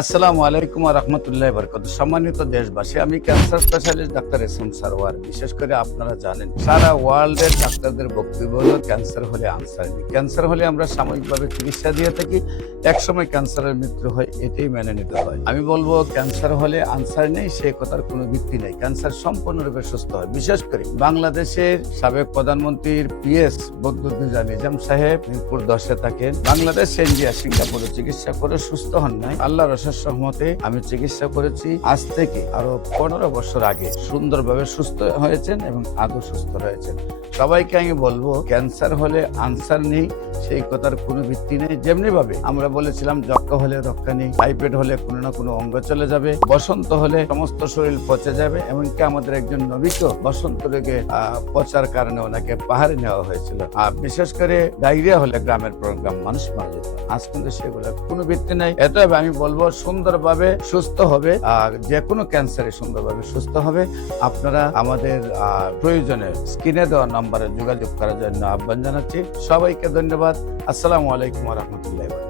আসসালামু আলাইকুম ওয়া রাহমাতুল্লাহি ওয়া বারাকাতুহু। সম্মানিত দেশবাসী, আমি cancer specialist doctor SM. Sarwar. বিশেষ করে আপনারা জানেন, সারা ওয়ার্ল্ডের ডাক্তারদের বক্তব্য হলো ক্যান্সার হলে আনসার নেই। ক্যান্সার হলে আমরা সাময়িকভাবে চিকিৎসা দিয়ে থাকি, একসময় ক্যান্সারের মৃত্যু হয়, এটাই মেনে নিতে হয়। আমি বলবো ক্যান্সার হলে আনসার নেই, সে কথার কোনো ভিত্তি নেই। ক্যান্সার সম্পূর্ণরূপে সুস্থ হয়। বিশেষ করে বাংলাদেশের সাবেক প্রধানমন্ত্রীর পিএস বদরুদ্দোজা নিজাম সাহেব মিরপুর 10-এ থাকেন। বাংলাদেশ ইন্ডিয়া সিঙ্গাপুরে চিকিৎসা করে সুস্থ হন নাই। আল্লাহর অশেষ রহমতে আমি চিকিৎসা করেছি আজ থেকে আরো 15 বছর আগে। সুন্দরভাবে সুস্থ হয়েছেন এবং আদৌ সুস্থ রয়েছেন। সবাইকে আমি বলবো ক্যান্সার হলে আনসার নেই, সেই কথার কোনো ভিত্তি নেই। যেমনি ভাবে আমরা বলেছিলাম যক্ষা হলে রক্ষা নেই, টাইফয়েড হলে কোনো না কোনো অঙ্গ চলে যাবে, বসন্ত হলে সমস্ত শরীর পচে যাবে। এমনকি আমাদের একজন নবীকে বসন্ত রোগে পচার কারণে ওনাকে পাহাড়ে নেওয়া হয়েছিল। আর বিশেষ করে ডায়রিয়া হলে গ্রামের গ্রাম মানুষ মারা যেত। আজ কিন্তু সেগুলো কোনো ভিত্তি নাই। এতএব আমি বলবো সুন্দরভাবে সুস্থ হবে, আর যে কোনো ক্যান্সারে সুন্দরভাবে সুস্থ হবে। আপনারা আমাদের প্রয়োজনে স্ক্রিনে দেওয়া নম্বরে যোগাযোগ করার জন্য আহ্বান জানাচ্ছি। সবাইকে ধন্যবাদ। আসসালামু আলাইকুম ওয়া রাহমাতুল্লাহি।